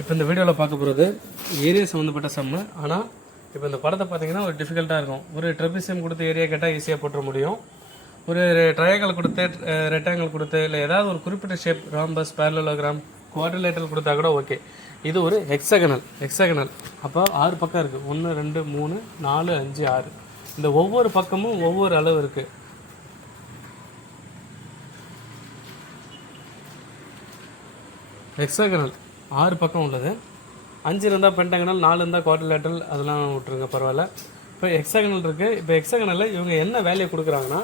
இப்போ இந்த வீடியோவில் பார்க்க போகிறது ஏரியா சம்மந்தப்பட்ட சம்மு. ஆனால் இப்போ இந்த படத்தை பார்த்தீங்கன்னா ஒரு டிஃபிகல்ட்டாக இருக்கும். ஒரு ட்ரெபிசியம் கொடுத்து ஏரியா கேட்டால் ஈஸியாக போட்டுற முடியும். ஒரு ட்ரையாங்கல் கொடுத்து ரெக்டாங்கிள் கொடுத்து இல்லை ஏதாவது ஒரு குறிப்பிட்ட ஷேப் ராம்பஸ் பேரலோகிராம் குவாட்ரிலேட்டரல் கொடுத்தா கூட ஓகே. இது ஒரு ஹெக்ஸகனல். அப்போ 6 பக்கம் இருக்குது. 1 2 3 4 5 6. இந்த ஒவ்வொரு பக்கமும் ஒவ்வொரு அளவு இருக்குது. ஹெக்ஸகனல் 6 பக்கம் உள்ளது. 5 இருந்தால் பென்டகனல், 4 இருந்தால் குவாட்ரிலேட்டரல், அதெல்லாம் விட்டுருங்க பரவாயில்ல. இப்போ ஹெக்ஸகனல் இருக்குது. இப்போ ஹெக்ஸகனலில் இவங்க என்ன வேல்யூ கொடுக்குறாங்கன்னா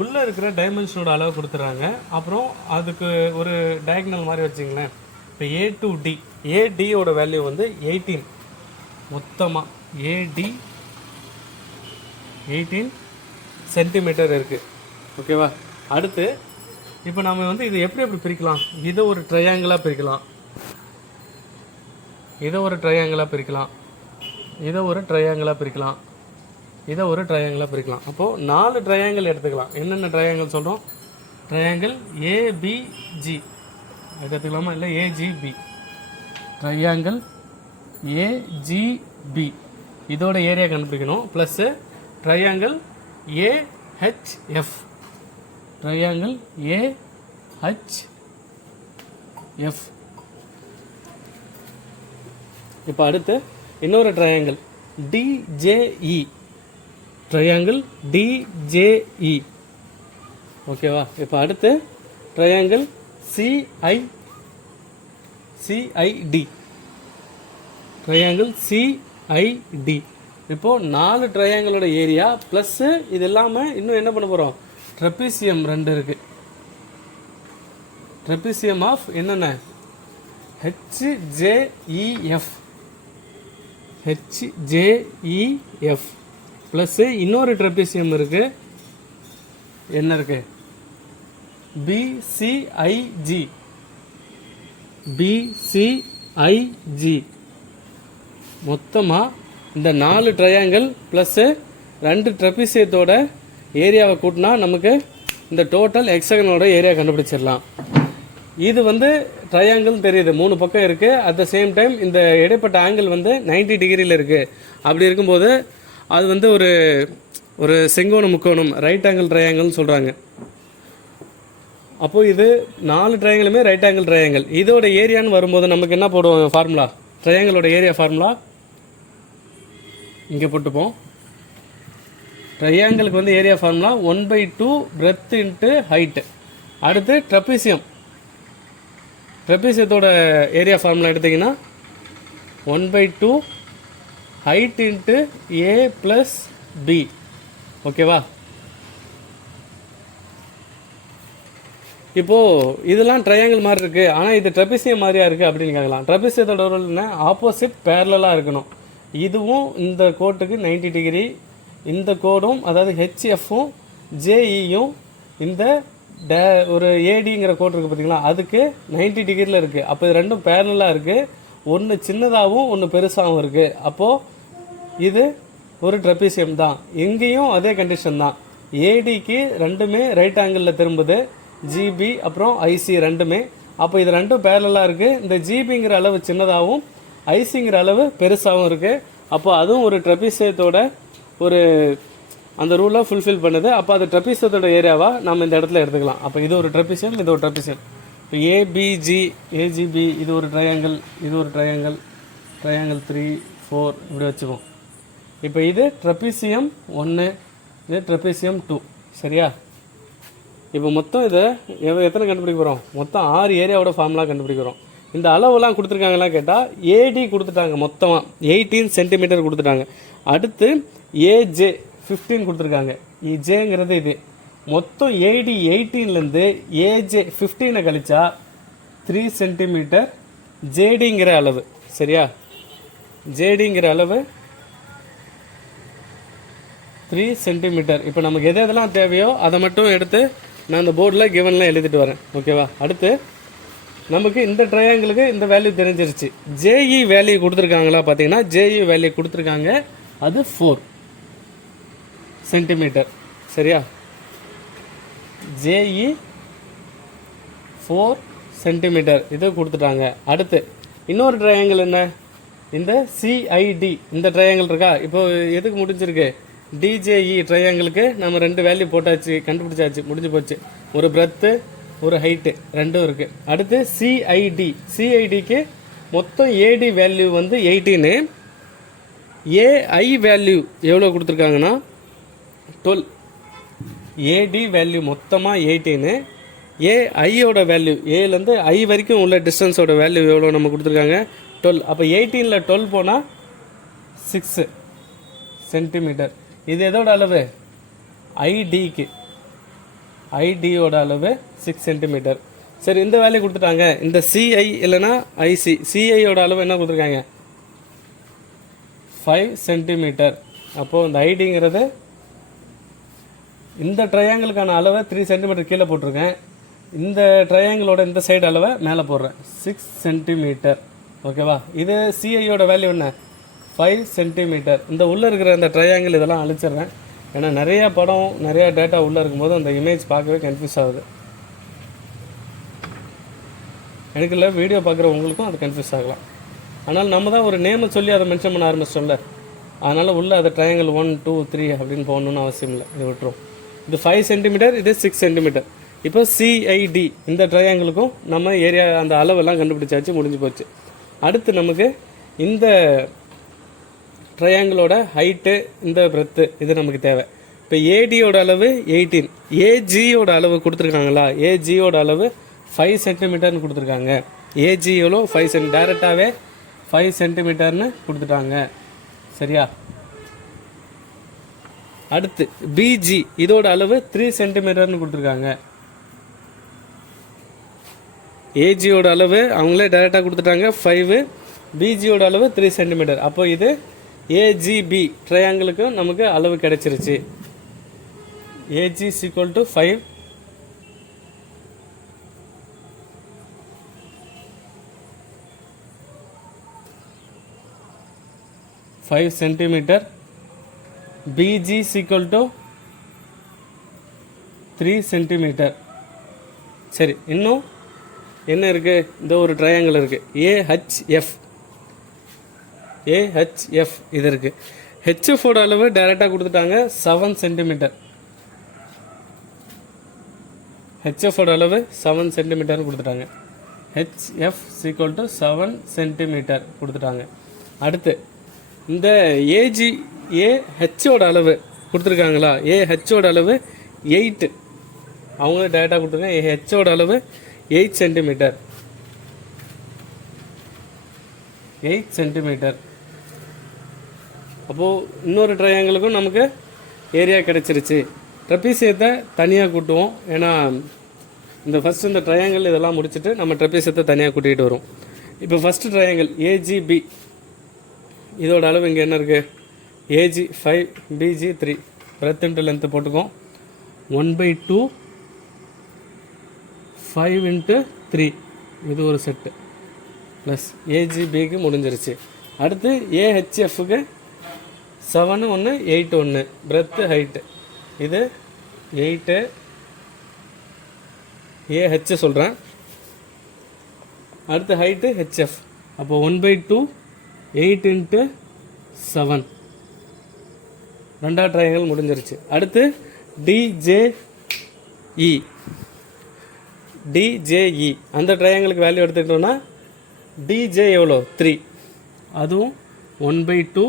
உள்ளே இருக்கிற டைமென்ஷனோட அளவு கொடுத்துட்றாங்க. அப்புறம் அதுக்கு ஒரு டயக்னல் மாதிரி வச்சிங்களேன். இப்போ ஏ டு டி, ஏடியோட வேல்யூ வந்து 18. மொத்தமாக ஏடி 18 சென்டிமீட்டர் இருக்குது. ஓகேவா? அடுத்து இப்போ நம்ம வந்து இது எப்படி பிரிக்கலாம்? இதை ஒரு ட்ரையாங்கிளாக பிரிக்கலாம், இதை ஒரு ட்ரையாங்கிளாக பிரிக்கலாம், இதை ஒரு ட்ரையாங்கிளாக பிரிக்கலாம், இதை ஒரு ட்ரையாங்கிளாக பிரிக்கலாம். அப்போது 4 ட்ரையாங்கிள் எடுத்துக்கலாம். என்னென்ன ட்ரையாங்கிள் சொல்கிறோம்? ட்ரையாங்கிள் ஏபிஜி எடுத்துக்கலாமா? இல்லை ஏஜிபி. ட்ரையாங்கிள் ஏஜிபி இதோட ஏரியா கண்டுபிடிக்கணும். Plus triangle AHF, triangle AHF. இப்போ அடுத்து இன்னொரு ட்ரையாங்கிள் டிஜேஇ, ட்ரையாங்கிள் டிஜேஇ. ஓகேவா? இப்போ அடுத்து ட்ரையாங்கிள் சிஐடி, ட்ரையாங்கிள் சிஐடி. இப்போது 4 ட்ரையாங்கிளோட ஏரியா ப்ளஸ்ஸு இது இல்லாமல் இன்னும் என்ன பண்ண போகிறோம்? ட்ரெபிசியம் 2 இருக்குது. ட்ரெபிசியம் ஆஃப் என்னென்ன? ஹெச்ஜேஇஎஃப், ஹெச்ஜேஇஎஃப் ப்ளஸ்ஸு இன்னொரு ட்ரெபிசியம் இருக்குது. என்ன இருக்குது? பிசிஐஜி, பிசிஐஜி. மொத்தமாக இந்த 4 ட்ரையாங்கிள் ப்ளஸ்ஸு 2 ட்ரெபிசியத்தோட ஏரியாவை கூட்டினா நமக்கு இந்த டோட்டல் ஹெக்ஸகனோட ஏரியா கண்டுபிடிச்சிடலாம். இது வந்து ட்ரையாங்கிள் தெரியுது, 3 பக்கம் இருக்குது. அட் த சேம் டைம் இந்த இடைப்பட்ட ஆங்கிள் வந்து 90 டிகிரியில் இருக்குது. அப்படி இருக்கும்போது அது வந்து ஒரு செங்கோண முக்கோணம், ரைட் ஆங்கிள் ட்ரையாங்கிள்னு சொல்கிறாங்க. அப்போது இது 4 ட்ரையாங்கிளுமே ரைட் ஆங்கிள் ட்ரையாங்கிள். இதோட ஏரியான்னு வரும்போது நமக்கு என்ன போடுவோம்? ஃபார்முலா, ட்ரையாங்கிளோட ஏரியா ஃபார்முலா இங்கே போட்டுப்போம். ட்ரையாங்கிளுக்கு வந்து area formula 1/2 breadth into height. அடுத்து ட்ரெபிசியத்தோட ஏரியா ஃபார்முலா எடுத்திங்கன்னா 1/2 height into A plus B. ஓகேவா? இப்போது இதெல்லாம் ட்ரையாங்கிள் மாதிரி இருக்குது, ஆனால் இது ட்ரெபிசியம் மாதிரியா இருக்குது அப்படின்னு கேட்கலாம். ட்ரெபிசியத்தோட ரோல் என்ன? ஆப்போசிட் பேரலாக இருக்கணும். இதுவும் இந்த கோட்டுக்கு 90 டிகிரி, இந்த கோடும் அதாவது ஹெச்எஃப்பும் ஜேஇயும் இந்த ஒரு ஏடிங்கிற கோட் இருக்குது பார்த்தீங்களா, அதுக்கு 90 டிகிரியில் இருக்குது. அப்போ இது ரெண்டும் பேரலாக இருக்குது. ஒன்று சின்னதாகவும் ஒன்று பெருசாகவும் இருக்குது. அப்போது இது ஒரு ட்ரெபிசியம் தான். எங்கேயும் அதே கண்டிஷன் தான். ஏடிக்கு ரெண்டுமே ரைட் ஆங்கிளில் திரும்புது, ஜிபி அப்புறம் ஐசி ரெண்டுமே. அப்போ இது ரெண்டும் பேரலாக இருக்குது. இந்த ஜிபிங்கிற அளவு சின்னதாகவும் ஐசிங்கிற அளவு பெருசாகவும் இருக்குது. அப்போ அதுவும் ஒரு ட்ரெபிசியத்தோட ஒரு அந்த ரூலை ஃபுல்ஃபில் பண்ணுது. அப்போ அது ட்ரெபிசியத்தோட ஏரியாவாக நம்ம இந்த இடத்துல எடுத்துக்கலாம். அப்போ இது ஒரு ட்ரெபிசியம், இது ஒரு ட்ரெபிசியம். இப்போ ஏபிஜி, ஏஜிபி இது ஒரு ட்ரையாங்கிள், இது ஒரு ட்ரையாங்கிள், ட்ரையாங்கிள் 3 4 இப்படி வச்சுப்போம். இப்போ இது ட்ரெபிசியம் 1, இது ட்ரெபிசியம் 2. சரியா? இப்போ மொத்தம் இதை எத்தனை கண்டுபிடிக்க போகிறோம்? மொத்தம் 6 ஏரியாவோட ஃபார்முலா கண்டுபிடிக்கிறோம். இந்த அளவுலாம் கொடுத்துருக்காங்கலாம் கேட்டால் ஏடி கொடுத்துட்டாங்க, மொத்தமாக 18 சென்டிமீட்டர் கொடுத்துட்டாங்க. அடுத்து ஏஜே 15 கொடுத்துருக்காங்க. ஜேங்கிறது இது. மொத்தம் ஏடி 18லேருந்து ஏஜே 15 கழிச்சா 3 சென்டிமீட்டர் ஜேடிங்கிற அளவு. சரியா? ஜேடிங்கிற அளவு 3 சென்டிமீட்டர். இப்போ நமக்கு எதெல்லாம் தேவையோ அதை மட்டும் எடுத்து நான் இந்த போர்டில் கிவன்லாம் எழுதிட்டு வரேன். ஓகேவா? அடுத்து நமக்கு இந்த ட்ரையாங்கிளுக்கு இந்த வேல்யூ தெரிஞ்சிருச்சு. ஜேஇ வேல்யூ கொடுத்துருக்காங்களா? பார்த்தீங்கன்னா ஜேஇ வேல்யூ கொடுத்துருக்காங்க, அது 4 சென்டிமீட்டர். சரியா? ஜேஇ 4 சென்டிமீட்டர் இது கொடுத்துட்டாங்க. அடுத்து இன்னொரு ட்ரையாங்கிள் என்ன, இந்த சிஐடி இந்த ட்ரையாங்கிள் இருக்கா. இப்போ எதுக்கு முடிஞ்சிருக்கு, டிஜேஇ ட்ரையாங்கிளுக்கு நம்ம 2 வேல்யூ போட்டாச்சு, கண்டுபிடிச்சாச்சு, முடிஞ்சு போச்சு. ஒரு பிரெத்து ஒரு ஹைட்டு ரெண்டும் இருக்குது. அடுத்து சிஐடிக்கு மொத்தம் ஏடி வேல்யூ வந்து 18, ஏஐ வேல்யூ எவ்வளோ கொடுத்துருக்காங்கன்னா 12. ஏடி வேல்யூ மொத்தமாக 18, ஏஐயோட வேல்யூ ஏலேருந்து ஐ வரைக்கும் உள்ள டிஸ்டன்ஸோட வேல்யூ எவ்வளோ நம்ம கொடுத்துருக்காங்க 12. அப்போ 18ல் 12 போனால் 6 சென்டிமீட்டர். இது எதோட அளவு, ஐடிக்கு, ஐடியோட அளவு 6 சென்டிமீட்டர். சரி, இந்த வேல்யூ கொடுத்துட்டாங்க. இந்த சிஐ இல்லைன்னா ஐசி, சிஐயோட அளவு என்ன கொடுத்துருக்காங்க 5 சென்டிமீட்டர். அப்போது இந்த ஐடிங்கிறது இந்த ட்ரையாங்கிளுக்கான அளவை 3 சென்டிமீட்டர் கீழே போட்டிருக்கேன். இந்த ட்ரையாங்கிளோட இந்த சைடு அளவை மேலே போடுறேன் 6 சென்டிமீட்டர். ஓகேவா. இது சிஐயோட வேல்யூ என்ன 5 சென்டிமீட்டர். இந்த உள்ளே இருக்கிற இந்த ட்ரையாங்கிள் இதெல்லாம் அழிச்சிடுறேன். ஏன்னா நிறையா படம் நிறையா டேட்டா உள்ளே இருக்கும்போது அந்த இமேஜ் பார்க்கவே கன்ஃபியூஸ் ஆகுது. எனக்கு இல்லை, வீடியோ பார்க்குற உங்களுக்கும் அது கன்ஃபியூஸ் ஆகலாம். ஆனால் நம்ம தான் ஒரு நேமை சொல்லி அதை மென்ஷன் பண்ண ஆரம்பிச்சிட்டோம்ல, அதனால் உள்ளே அதை ட்ரையாங்கிள் 1 2 3 அப்படின்னு போகணுன்னு அவசியம் இல்லை, இது விட்டுரும். இது 5 சென்டிமீட்டர், இது 6 சென்டிமீட்டர். இப்போ சிஐடி இந்த ட்ரையாங்கிளுக்கும் நம்ம ஏரியா அந்த அளவெல்லாம் கண்டுபிடிச்சாச்சு, முடிஞ்சு போச்சு. அடுத்து நமக்கு இந்த ட்ரையாங்கிளோட ஹைட்டு இந்த பிரெத்து இது நமக்கு தேவை. இப்போ ஏடியோட அளவு 18, ஏஜியோட அளவு கொடுத்துருக்காங்களா, ஏஜியோட அளவு 5 சென்டிமீட்டர்னு கொடுத்துருக்காங்க. ஏஜி எவ்வளோ 5 சென்டி, டேரெக்டாகவே 5 சென்டிமீட்டர்னு கொடுத்துட்டாங்க. சரியா. அடுத்து பிஜி இதோட அளவு 3 சென்டிமீட்டர்னு கொடுத்துருக்காங்க. ஏஜியோட அளவு அவங்களே டைரெக்டாக கொடுத்துட்டாங்க 5, பிஜியோட அளவு 3 சென்டிமீட்டர். அப்போ இது ஏஜிபி ட்ரையாங்கிளுக்கும் நமக்கு அளவு கிடைச்சிருச்சு. AG equal to 5, centimetre. BG equal to 3 centimetre. சரி, இன்னும் என்ன இருக்குது, இந்த ஒரு ட்ரையாங்கிள் இருக்குது ஏஹெச்எஃப் இது இருக்குது. ஹெச்எஃபோட அளவு டைரெக்டாக கொடுத்துட்டாங்க 7 சென்டிமீட்டர். ஹெச்எஃபோட அளவு 7 சென்டிமீட்டர்னு கொடுத்துட்டாங்க. ஹெச்எஃப் ஈக்குவல் டு 7 சென்டிமீட்டர் கொடுத்துட்டாங்க. அடுத்து இந்த ஏஹெச்சோட அளவு கொடுத்துருக்காங்களா, ஏஹெச்சோட அளவு 8, அவங்களே டைரெக்டாக கொடுத்துருக்காங்க. ஏஹெச்சோட அளவு 8 சென்டிமீட்டர். 8 சென்டிமீட்டர். அப்போது இன்னொரு ட்ரையாங்கிளுக்கும் நமக்கு ஏரியா கிடச்சிருச்சு. ட்ரெப்பீசியத்தை தனியாக கூட்டுவோம், ஏன்னா இந்த ஃபஸ்ட்டு இந்த ட்ரையாங்கிள் இதெல்லாம் முடிச்சுட்டு நம்ம ட்ரெப்பீசியத்தை தனியாக கூட்டிகிட்டு வரும். இப்போ ஃபஸ்ட்டு ட்ரையாங்கிள் ஏஜிபி இதோட அளவு இங்கே என்ன இருக்குது, AG 5, BG 3, breadth into length போட்டுக்கோம். 1/2 5 × 3 இது ஒரு செட்டு ப்ளஸ் ஏஜிபிக்கு முடிஞ்சிருச்சு. அடுத்து ஏஹெச்எஃப்க்கு 7 1 8 1 பிரெத்து ஹைட்டு இது 8 ஏஹெச் சொல்கிறேன். அடுத்து ஹைட்டு ஹெச்எஃப். அப்போ 1/2 8 × 7 ரெண்டாவது ட்ரையாங்கிள் முடிஞ்சிருச்சு. அடுத்து டிஜேஇ அந்த ட்ரையாங்கிளுக்கு வேல்யூ எடுத்துக்கிட்டோன்னா டிஜே எவ்வளோ 3, அதுவும் 1/2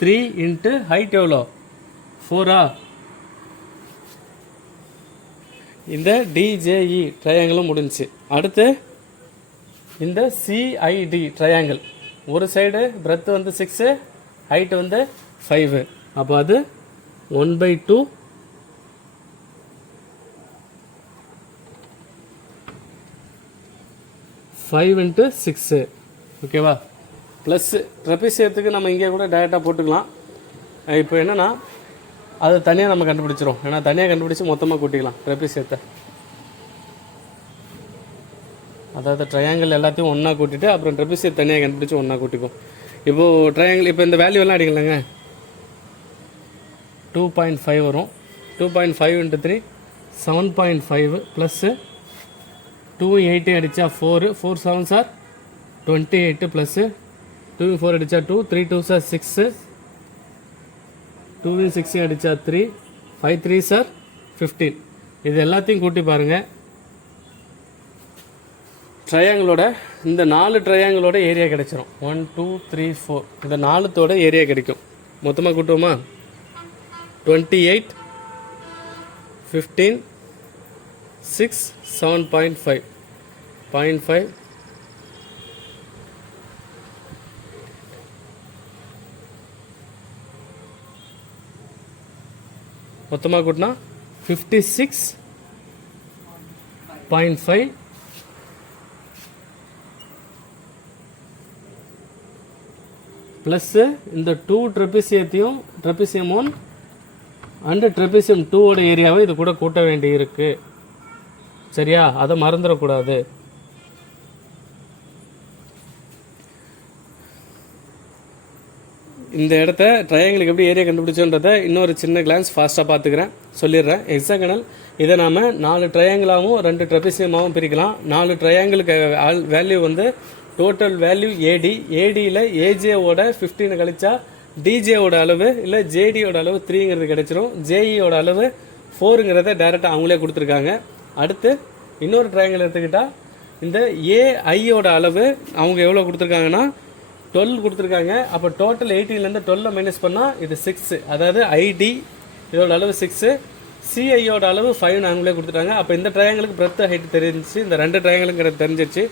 3 × ஹைட் எவ்வளோ 4. இந்த டிஜேஇ ட்ரையாங்கிளும் முடிஞ்சிச்சு. அடுத்து இந்த சிஐடி ட்ரையாங்கிள் ஒரு சைடு பிரெத்து வந்து 6, ஹைட்டு வந்து 5. அப்போ அது 1/2 5 × 6. ஓகேவா. ப்ளஸ் ட்ரெப்பீசியத்துக்கு நம்ம இங்கே கூட டைரெக்டாக போட்டுக்கலாம். இப்போ என்னென்னா அது தனியாக நம்ம கண்டுபிடிச்சிரும், ஏன்னா தனியாக கண்டுபிடிச்சி மொத்தமாக கூட்டிக்கலாம் ட்ரெப்பீசியத்தை. அதாவது ட்ரையாங்கிள் எல்லாத்தையும் ஒன்றா கூட்டிட்டு அப்புறம் ட்ரெப்பீசியத்தை தனியாக கண்டுபிடிச்சி ஒன்றா கூட்டிக்கும். இப்போது ட்ரையாங்கிள் இப்போ இந்த வேல்யூவெல்லாம் அடிக்கலைங்க, 2.5 வரும். 2.5 × 3 7.5 ப்ளஸ்ஸு 2 8 அடித்தா 4 4 7 சார் 28 ப்ளஸ்ஸு 2 4 அடித்தா 2 3 2 சார் 6 2 6 அடித்தா 3 5 3 சார் 15. இது எல்லாத்தையும் கூட்டி பாருங்கள். ட்ரையாங்கிளோட இந்த 4 ட்ரையாங்கிளோட ஏரியா கிடைச்சிரும். 1 2 3 4 இந்த 4தோட ஏரியா கிடைக்கும். மொத்தமாக கூட்டுவோமா? 28 15 6 7.5 0.5 மொத்தமாக கூட்டினா 56.5 ப்ளஸ்ஸு இந்த 2 ட்ரெபிசியத்தையும் ட்ரெபிசியம் 1 அண்டு ட்ரெபிசியம் 2ஓட ஏரியாவை இது கூட கூட்ட வேண்டி இருக்கு. சரியா? அதை மறந்துடக்கூடாது. இந்த இடத்த ட்ரையாங்கிளுக்கு எப்படி ஏரியா கண்டுபிடிச்சோன்றதை இன்னொரு சின்ன கிளான்ஸ் ஃபாஸ்ட்டாக பார்த்துக்கிறேன், சொல்லிடுறேன். ஹெக்ஸாகனல் இதை நாம் 4 ட்ரையாங்கிளாகவும் 2 ட்ரெபிசியமாகவும் பிரிக்கலாம். 4 ட்ரையாங்கிளுக்கு வேல்யூ வந்து டோட்டல் வேல்யூ ஏடி. ஏடியில் ஏஜேவோட 15 கழிச்சா டிஜேவோட அளவு இல்லை ஜேடியோட அளவு 3ங்கிறது கிடைச்சிரும். ஜேஇயோட அளவு 4ங்கிறத டைரெக்டாக அவங்களே கொடுத்துருக்காங்க. அடுத்து இன்னொரு ட்ரையாங்கிள் எடுத்துக்கிட்டால் இந்த ஏஐயோட அளவு அவங்க எவ்வளோ கொடுத்துருக்காங்கன்னா 12 கொடுத்துருக்காங்க. அப்போ டோட்டல் 18லேருந்து 12 மைனஸ் பண்ணால் இது 6. அதாவது ஐடி இதோட அளவு 6, சிஐயோட அளவு 5 அவங்களே கொடுத்துட்டாங்க. அப்போ இந்த ட்ரையாங்கிளுக்கு பிரெத் ஹைட் தெரிஞ்சிச்சு, இந்த 2 ட்ரையாங்கிளுக்கு தெரிஞ்சிச்சு.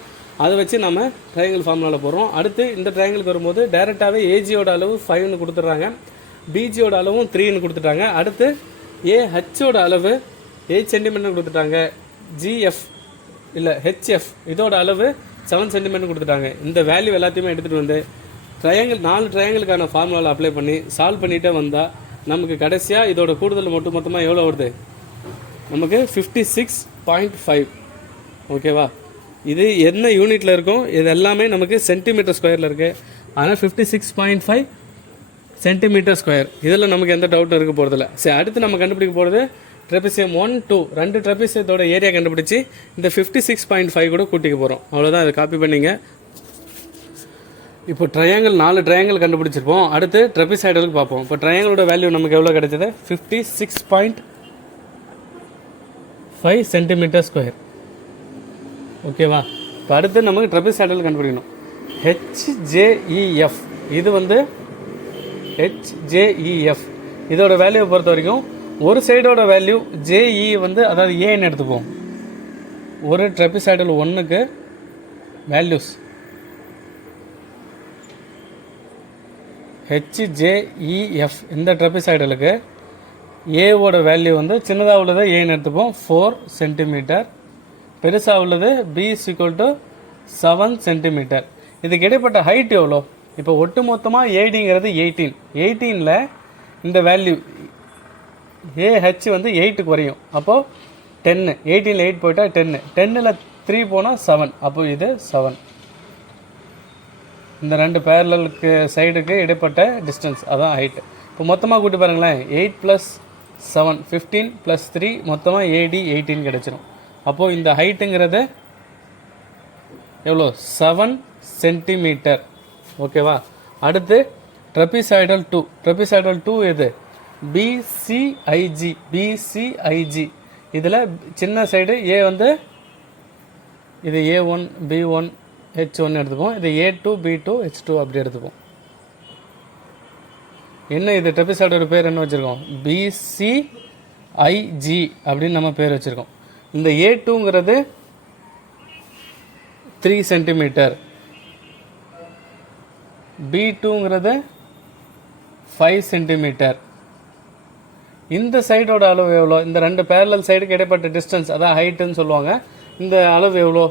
அதை வச்சு நம்ம ட்ரையாங்கிள் ஃபார்முலாவில் போடுறோம். அடுத்து இந்த ட்ரையாங்கிளுக்கு வரும்போது டைரெக்டாகவே ஏஜியோட அளவு 5ன்னு கொடுத்துட்றாங்க, பிஜியோட அளவும் 3ன்னு கொடுத்துட்டாங்க. அடுத்து ஏஹெச்சோட அளவு 8 சென்டிமீட்டர் கொடுத்துட்டாங்க, ஜிஎஃப் இல்லை ஹெச்எஃப் இதோட அளவு 7 சென்டிமீட்டர் கொடுத்துட்டாங்க. இந்த வேல்யூ எல்லாத்தையுமே எடுத்துகிட்டு வந்து ட்ரையாங்கிள் 4 ட்ரையாங்கிளுக்கான ஃபார்முலாவில் அப்ளை பண்ணி சால்வ் பண்ணிகிட்டே வந்தால் நமக்கு கடைசியாக இதோட கூடுதல் மொத்தமாக எவ்வளோ வருது? நமக்கு 56.5. ஓகேவா? இது என்ன யூனிட்டில் இருக்கும்? இது எல்லாமே நமக்கு சென்டிமீட்டர் ஸ்கொயரில் இருக்குது. ஆனால் 56.5 சென்டிமீட்டர் ஸ்கொயர். இதில் நமக்கு எந்த டவுட்டும் இருக்க போகிறதில்ல. சரி, அடுத்து நம்ம கண்டுபிடிக்க போகிறது ட்ரெபிசியம் 1 2 2 ட்ரெபிசியத்தோட ஏரியா கண்டுபிடிச்சி இந்த 56.5 கூட கூட்டிக்க போகிறோம். அவ்வளோதான். இதை காப்பி பண்ணிங்க. இப்போ ட்ரையாங்கிள் 4 ட்ரையாங்கிள் கண்டுபிடிச்சிருப்போம். அடுத்து ட்ரெபிசைடலுக்கு பார்ப்போம். இப்போ ட்ரையாங்கிளோட வேல்யூ நமக்கு எவ்வளோ கிடைச்சது? 56.5 சென்டிமீட்டர் ஸ்கொயர். ஓகேவா? இப்போ அடுத்து நமக்கு ட்ரெபிசைடல் கண்டுபிடிக்கணும். ஹெச்ஜேஇஎஃப் இது வந்து ஹெச்ஜேஇஎஃப் இதோட வேல்யூவை பொறுத்த வரைக்கும் ஒரு சைடோட வேல்யூ ஜேஇ வந்து அதாவது ஏன்னு எடுத்துப்போம். ஒரு ட்ரெபிசைடல் 1க்கு வேல்யூஸ் ஹெச்ஜேஇஎஃப் இந்த ட்ரெபிசைடலுக்கு ஏவோட வேல்யூ வந்து சின்னதாக உள்ளது ஏன்னு எடுத்துப்போம் 4 சென்டிமீட்டர், பெருசாக உள்ளது B is equal to 7 centimetre. இதுக்கு இடைப்பட்ட ஹைட் எவ்வளோ? இப்போ ஒட்டு மொத்தமாக ஏடிங்கிறது 18ல் இந்த வேல்யூ ஏஹெச் வந்து 8க்கு குறையும். அப்போது 10, 18ல் 8 போயிட்டால் 10, 10ல் 3 போனால் 7. அப்போது இது 7. இந்த 2 பேரலுக்கு சைடுக்கு இடைப்பட்ட டிஸ்டன்ஸ் அதான் ஹைட்டு. இப்போ மொத்தமாக கூட்டி பாருங்களேன். 8 + 7 15 + 3 மொத்தமாக ஏடி 18 கிடச்சிரும். அப்போது இந்த ஹைட்டுங்கிறது எவ்வளோ? 7 சென்டிமீட்டர். ஓகேவா? அடுத்து ட்ரெபிசைடல் 2. ட்ரெபிசைடல் 2 எது? பிசிஐஜி. இதில் சின்ன சைடு ஏ வந்து இது A1 B1 H1 எடுத்துப்போம். இது A2 B2 H2 அப்படி எடுத்துப்போம். என்ன இது ட்ரெபிசைடோட பேர் என்ன வச்சுருக்கோம்? பிசிஐஜி அப்படின்னு நம்ம பேர் வச்சுருக்கோம். இந்த A2ங்கிறது 3 சென்டிமீட்டர், B2ங்கிறது 5 சென்டிமீட்டர். இந்த சைடோட அளவு எவ்வளோ? இந்த 2 பேரலல் சைடுக்கு இடைப்பட்ட டிஸ்டன்ஸ் அதான் ஹைட்டுன்னு சொல்லுவாங்க. இந்த அளவு எவ்வளோ?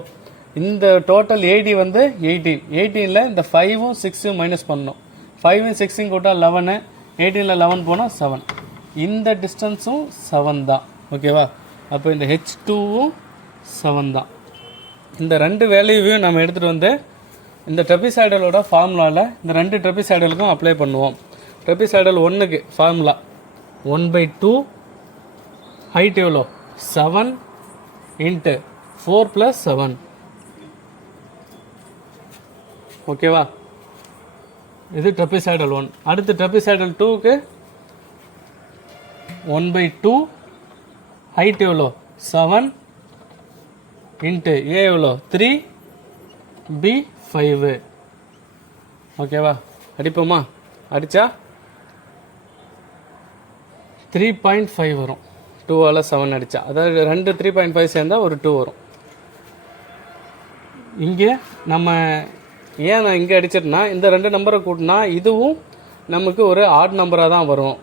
இந்த டோட்டல் ஏடி வந்து 18. 18ல் இந்த 5ம் 6ம் மைனஸ் பண்ணணும். 5ம் 6ம் கூட்டால் 11, 18ல் 11 போனால் 7. இந்த டிஸ்டன்ஸும் 7 தான். ஓகேவா? அப்போ இந்த H2வும் 7 தான். இந்த 2 வேல்யூவையும் நம்ம எடுத்துகிட்டு வந்து இந்த ட்ரெபிசைடலோட ஃபார்முலாவில் இந்த 2 ட்ரெபிசைடலுக்கும் அப்ளை பண்ணுவோம். ட்ரெபிசைடல் 1க்கு ஃபார்முலா 1/2 ஹைட் எவ்வளோ? 7 × 4 + 7 ஓகேவா? இது ட்ரெபிசாய்டல் 1. அடுத்து ட்ரெபிசாய்டல் 2க்கு 1/2 ஹைட் எவ்வளோ 7 இன்ட்டு ஏ எவ்வளோ 3 பி 5. ஓகேவா? அடிப்போமா? அடித்தா 3.5 வரும். 2ஆல் 7 அடித்தா, அதாவது 2 3.5 சேர்ந்தால் ஒரு 2 வரும். இங்கே நம்ம ஏன் நான் இங்கே அடிச்சிட்டேன்னா, இந்த 2 நம்பரை கூட்டினா இதுவும் நமக்கு ஒரு ஆட் நம்பராக தான் வரும்,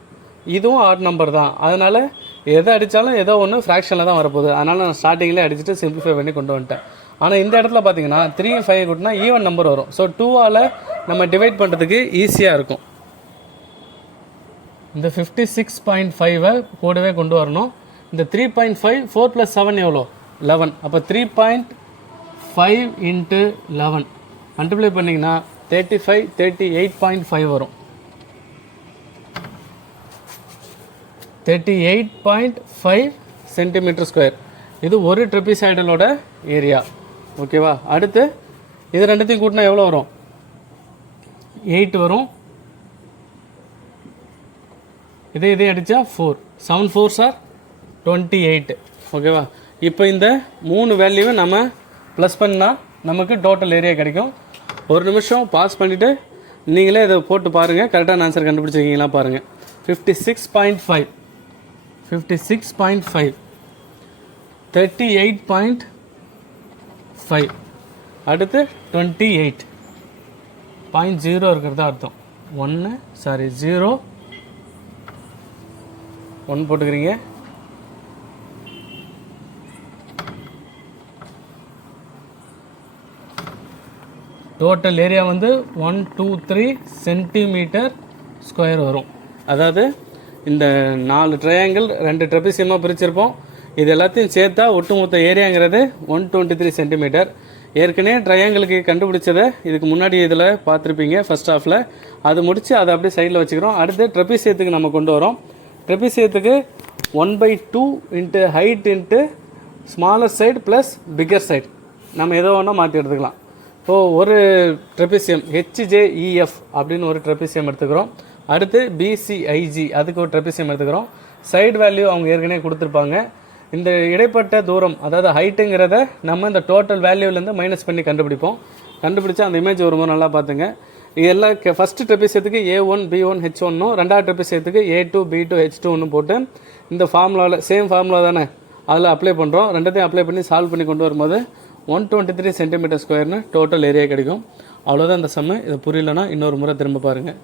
இதுவும் ஆட் நம்பர் தான். அதனால் எதை அடித்தாலும் ஏதோ ஒன்று ஃப்ராக்ஷனில் தான் வரப்போகுது. அதனால் நான் ஸ்டார்டிங்கில் அடிச்சுட்டு சிம்பிளிஃபை பண்ணி கொண்டு வந்துட்டேன். ஆனால் இந்த இடத்துல பார்த்தீங்கன்னா 3 5 கூட்டினா ஈவன் நம்பர் வரும். ஸோ 2ஆல் நம்ம டிவைட் பண்ணுறதுக்கு ஈஸியாக இருக்கும். இந்த 56.5 கூடவே கொண்டு வரணும். இந்த 3.5 4 + 7 எவ்வளோ 11. அப்போ 3.5 இன்ட்டு 11 மல்டிப்ளை பண்ணிங்கன்னா 38.5 வரும். 38.5 cm². இது ஒரு ட்ரெபிசாய்டலோட ஏரியா. ஓகேவா? அடுத்து இது ரெண்டுத்தையும் கூட்டினா எவ்வளோ வரும் 8 வரும். இதே அடித்தா 4 7 4s are 28. ஓகேவா? இப்போ இந்த 3 வேல்யூவை நம்ம ப்ளஸ் பண்ணால் நமக்கு டோட்டல் ஏரியா கிடைக்கும். ஒரு நிமிஷம் பாஸ் பண்ணிவிட்டு நீங்களே இதை போட்டு பாருங்கள், கரெக்டான ஆன்சர் கண்டுபிடிச்சிருக்கீங்களா பாருங்கள். 56.5 38.5 அடுத்து 28.0 இருக்கிறதா அர்த்தம். 0 1 போட்டுக்கிறீங்க. டோட்டல் ஏரியா வந்து 123 cm² வரும். அதாவது இந்த 4 ட்ரையாங்கிள் 2 ட்ரெபிசியமாக பிரிச்சிருப்போம். இது எல்லாத்தையும் சேர்த்தா ஒட்டுமொத்த ஏரியாங்கிறது 123 cm. ஏற்கனவே ட்ரையாங்கிளுக்கு கண்டுபிடிச்சதை இதுக்கு முன்னாடி இதில் பார்த்துருப்பீங்க ஃபர்ஸ்ட் ஹாஃபில். அது முடித்து அதை அப்படியே சைடில் வச்சுக்கிறோம். அடுத்து ட்ரெபிசியத்துக்கு நம்ம கொண்டு வரோம். ட்ரெபிசியத்துக்கு 1/2 into height into smaller side plus bigger side நம்ம எதோ ஒன்றா மாற்றி எடுத்துக்கலாம். இப்போது ஒரு ட்ரெபிசியம் HJEF அப்படின்னு ஒரு ட்ரெபிசியம் எடுத்துக்கிறோம். அடுத்து BCIG அதுக்கு ஒரு ட்ரெபிசியம் எடுத்துக்கிறோம். சைடு வேல்யூ அவங்க ஏற்கனவே கொடுத்துருப்பாங்க. இந்த இடைப்பட்ட தூரம் அதாவது ஹைட்டுங்கிறத நம்ம இந்த டோட்டல் வேல்யூலேருந்து மைனஸ் பண்ணி கண்டுபிடிப்போம். கண்டுபிடிச்சா அந்த இமேஜ் வரும்போது நல்லா பார்த்துங்க. இதெல்லாம் ஃபஸ்ட்டு ட்ரெபிசியத்துக்கு A1 B1 H1 ரெண்டாவது ட்ரெபிசியத்துக்கு A2 B2 H2 போட்டு இந்த ஃபார்முலாவில் சேம் ஃபார்முலா தானே அதில் அப்ளை பண்ணுறோம். ரெண்டத்தையும் அப்ளை பண்ணி சால்வ் பண்ணி கொண்டு வரும்போது 123 cm² டோட்டல் ஏரியா கிடைக்கும். அவ்வளோதான் இந்த சம்மு. இது புரியலன்னா இன்னொரு முறை திரும்ப பாருங்கள்.